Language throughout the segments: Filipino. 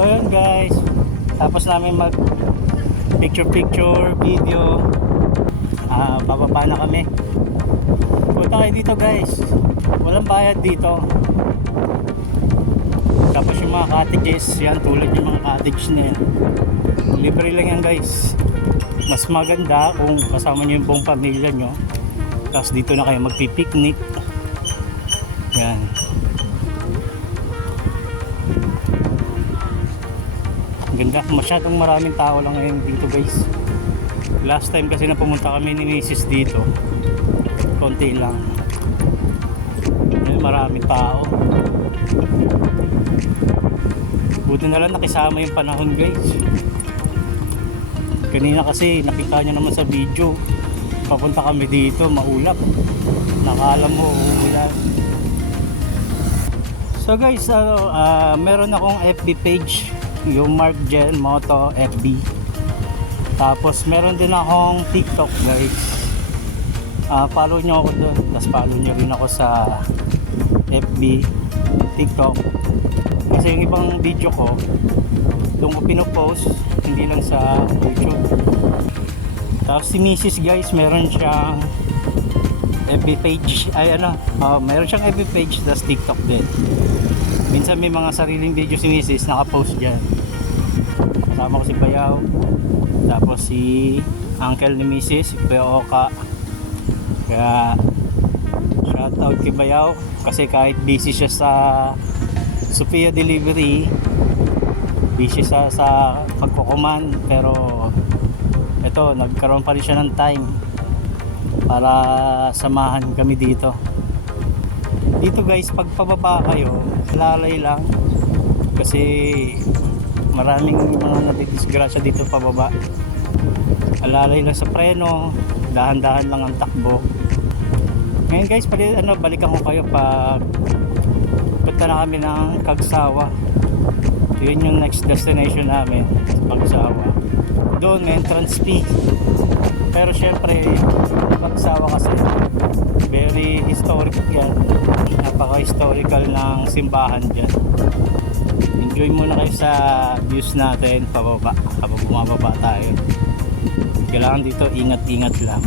So yun guys, tapos namin mag picture video. Bababa na kami. Punta kayo dito guys, walang bayad dito. Tapos yung mga cottages, yan tulad yung mga cottage na yan, libre lang yan guys. Mas maganda kung kasama nyo yung buong pamilya nyo, tapos dito na kayo magpipiknik. Yan. Ganda, masyadong maraming tao lang ngayon dito guys. Last time kasi na pumunta kami ni Mrs. dito, konti lang. Ngayon maraming tao. Buti na lang nakisama yung panahon guys. Kanina kasi nakita nyo naman sa video, papunta kami dito, maulap. Nakala mo uulan. So guys, meron akong FB page, yung Mark Jen Moto FB. Tapos meron din akong TikTok guys. Follow nyo ako doon, tapos follow nyo rin ako sa FB, TikTok. Kasi yung ibang video ko doon ko pinopost, hindi lang sa YouTube. Tapos si Mrs. guys, meron siyang FB page, meron siyang FB page, tapos TikTok din. Minsan may mga sariling video si Mrs. nakapost dyan. Kasama ko si Bayaw, tapos si uncle ni Mrs. si Kuya Oka. Kaya shoutout kay Bayaw, kasi kahit busy siya sa Sophia delivery, busy sa pagkukuman, pero ito, nagkaroon pa rin siya ng time para samahan kami dito. Dito guys, pag pababa kayo, lalay lang kasi maraming mga nadidisgrasya dito pababa. Alalay lang sa preno, dahan-dahan lang ang takbo. Ngayon guys, balikan ko kayo pag punta na kami ng Cagsawa. Yun yung next destination namin, Cagsawa. Doon may entrance fee, pero syempre Cagsawa kasi very historic yan, napaka-historical ng simbahan dyan. Enjoy muna kayo sa views natin pababa, habang bumababa tayo. Kailangan dito ingat-ingat lang.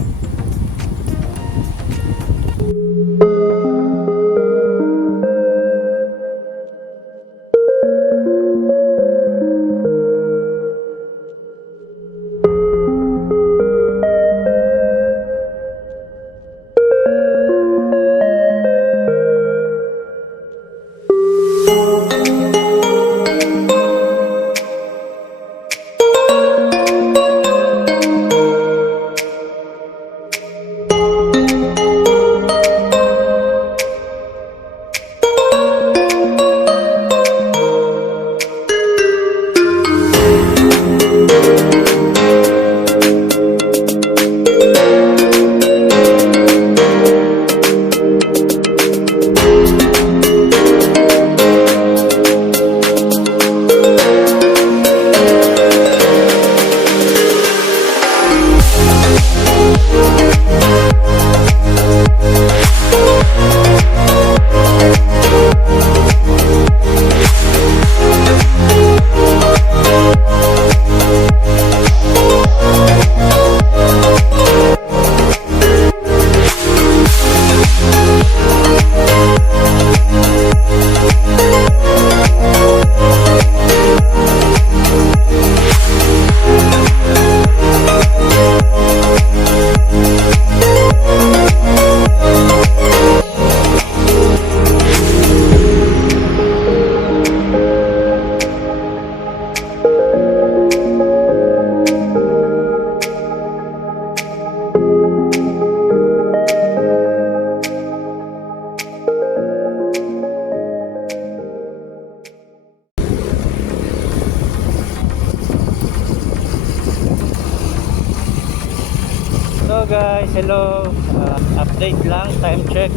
So guys, hello. Update lang, time check.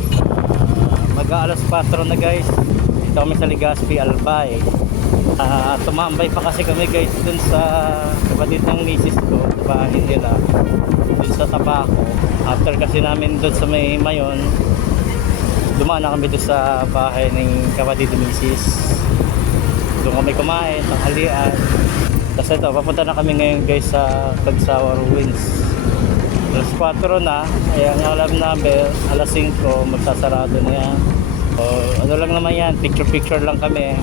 Mag-aalas 4 na guys. Dito kami sa Legazpi, Albay. Tumambay pa kasi kami guys dun sa kapatid ng misis ko, bahay nila, dun sa Tabaco. After kasi namin dun sa may Mayon, dumaan na kami dun sa bahay ng kapatid ng misis. Doon kami kumain, tanghalian. Tapos ito, papunta na kami ngayon guys sa Cagsawa Ruins. Alas 4 na, ayan ang alam namin, alas 5, magsasarado na yan. O, ano lang naman yan, picture lang kami.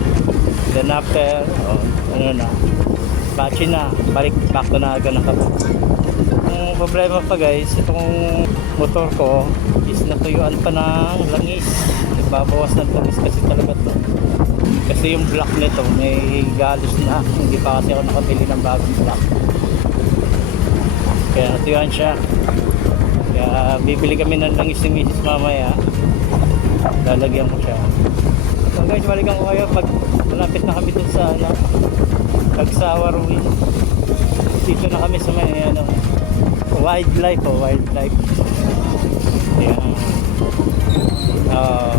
Then after, ano na, batchy na, back to Naga na kami. Ang problema pa guys, itong motor ko is natuyuan pa ng langis. Nagbabawas ng langis kasi talaga to. Kasi yung block nito may galos na, hindi pa kasi ako nakabili ng bagong block. Kaya natuyuan siya. Kaya bibili kami ng langis ni Mrs. mamaya. Lalagyan ko siya. So guys, balikan ko kayo pag malapit na kami dun sa Cagsawa Ruins. Dito na kami sa may wildlife. Ayan. Oh.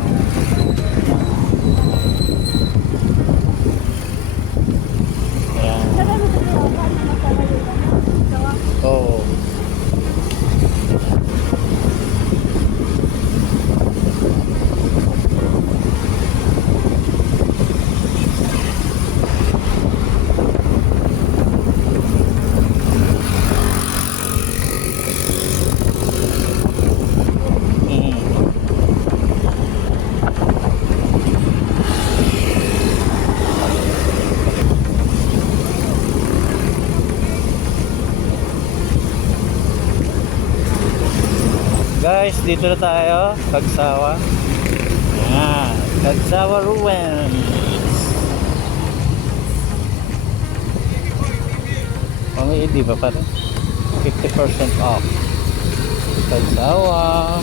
Guys, dito na tayo, Cagsawa. Cagsawa Ruins. May di ba parang 50% off. Cagsawa.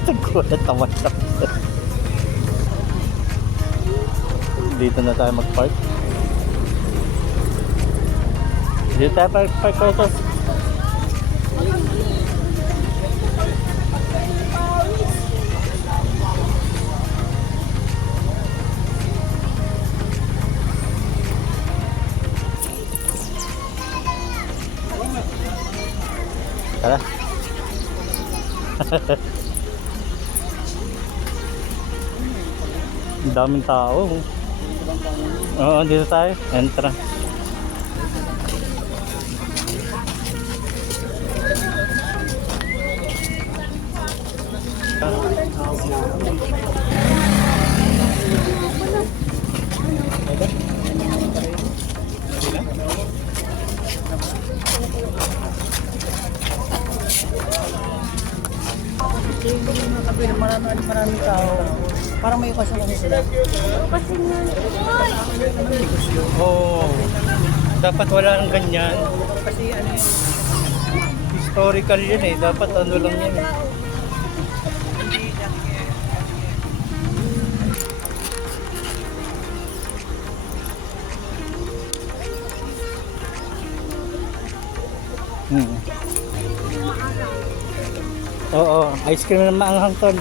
Tagkulat naman. Dito na tayo mag-park. Dito tayo park ito. Tara. Ang daming tao. Oo, dito tayo. Entra. Maraming tao. Parang may okasyon kasi sila. Oh, dapat wala nang ganyan. Kasi ano yun, Historical yun eh. Dapat ano lang yan eh. Oo, ice cream na maanghang tol.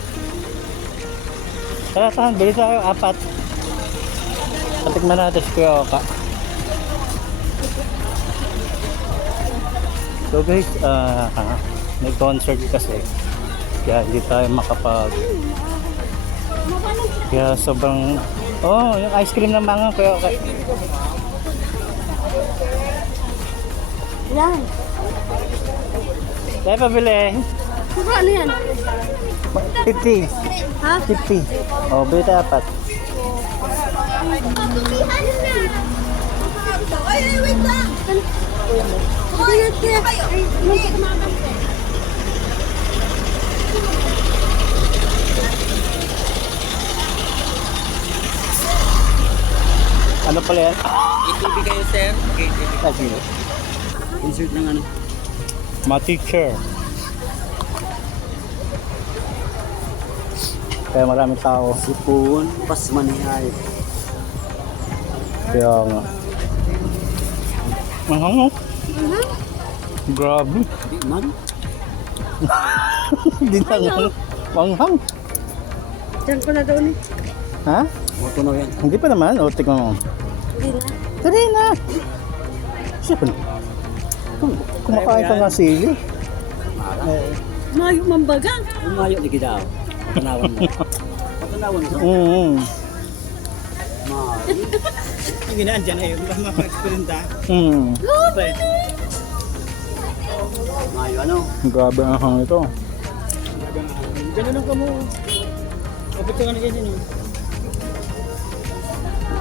Tara, bili tayo, 4. Patikman natin si Kuya Oka. So guys, may concert kasi. Kaya hindi tayo kaya sobrang... yung ice cream na maanghang Kuya Oka. Yan. Tayo pabili. Ano yan? 50. Ha? 50. Oh, bili tayo 4. Ay, wait lang! Wait, Ano pala yan? ATV kayo sir? Sige. Insert ng ano? Ma-teacher. Kaya maraming tao. Sipon, pas manihay. Kaya nga. Manghang. Grabe. Di man? Hindi na nga. Manghang. Diyan ko na doon eh. Ha? Moto na yan. Hindi pa naman. O, tignan mo. Hindi na. Tari na. Siya pa. Kumakain ka nga sili. Mayo mambaga. Umayo di kita. Patanawan mo. Patanawan mo. Mayo. Yung ginaan dyan ay wala maka-experience ha. Grabe. Mayo ano? Grabe ang hang ito. Ganun lang ka mo. Kapit ka na ganyan eh.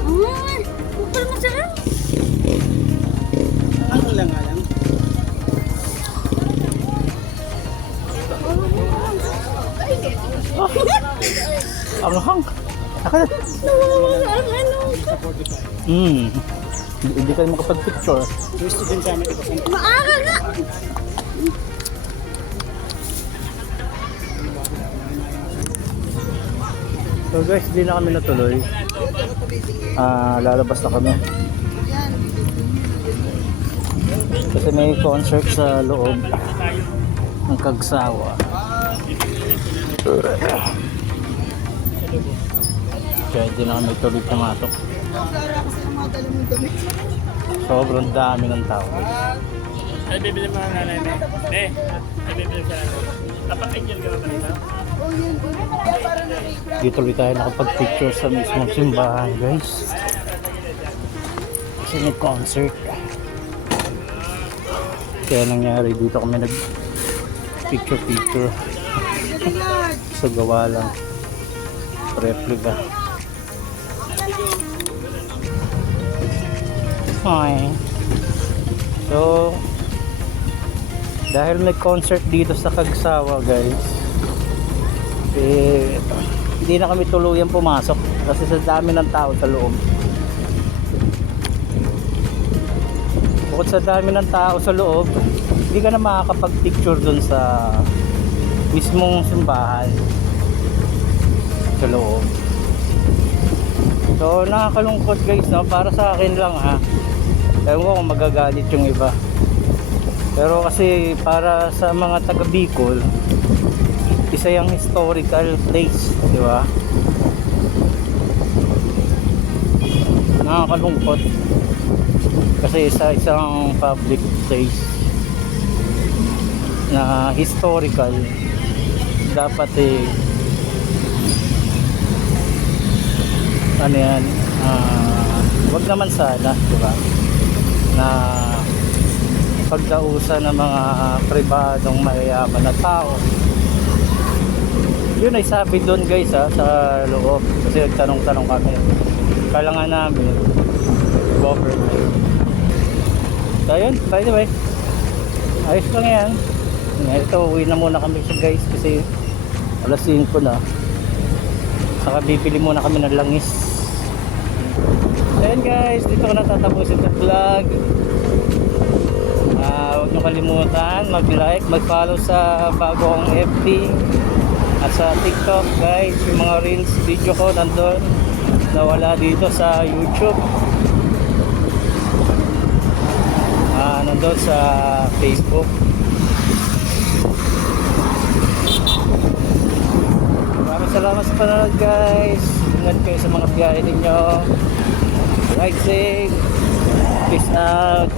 Ay, pupal mo siya. Ano lang nga lang. Ang hang. Akala. Nawawala ang ano. Hindi kayo makapag-picture. Gusto din sa amin. Maaga nga. So guys, di na kami natuloy. Lalabas na kami. Kasi may concert sa loob ng Kagsawa. Kaya di na kami tuloy pumasok. Sobrang dami ng tao. Ay, bibili mo na nanay mo. Ay, bibili siya lang. Napaka-angel ka ba ba nito? Dito ulit tayo nakapag-picture sa mismong simbahan, guys. Kasi may concert. Kaya nangyari dito kami nag-picture-picture. Sa gawa lang. Replica. Okay. So, dahil may concert dito sa Kagsawa, guys, hindi na kami tuluyan pumasok kasi sa dami ng tao sa loob. Bukod sa dami ng tao sa loob, hindi ka na makakapag-picture dun sa mismong simbahan sa loob. So nakakalungkot guys, no? Para sa akin lang ha, ewan ko kung magagalit yung iba, pero kasi para sa mga taga Bicol, isa yung historical place, di ba? Nakakalungkot kasi isang public place na historical, dapat ano yan, wag naman sana, di ba, na pagdausan ng mga pribadong mayayaman na tao. Yun ay sabi doon guys sa loob, kasi nagtanong-tanong kami, kailangan namin government. So yun, by the way, ayos lang yan. Ito, uwi na muna kami guys kasi alas 5 na. Saka bibili muna kami ng langis. Ayan guys, dito ko na tatapusin sa vlog. Huwag nyo kalimutan mag-like, mag-follow sa bago kong FB at sa TikTok guys. Yung mga reels video ko nandun, nawala dito sa YouTube, nandun sa Facebook. Maraming salamat sa panonood guys. Ingat kayo sa mga biyahe ninyo. Ride safe. Peace out.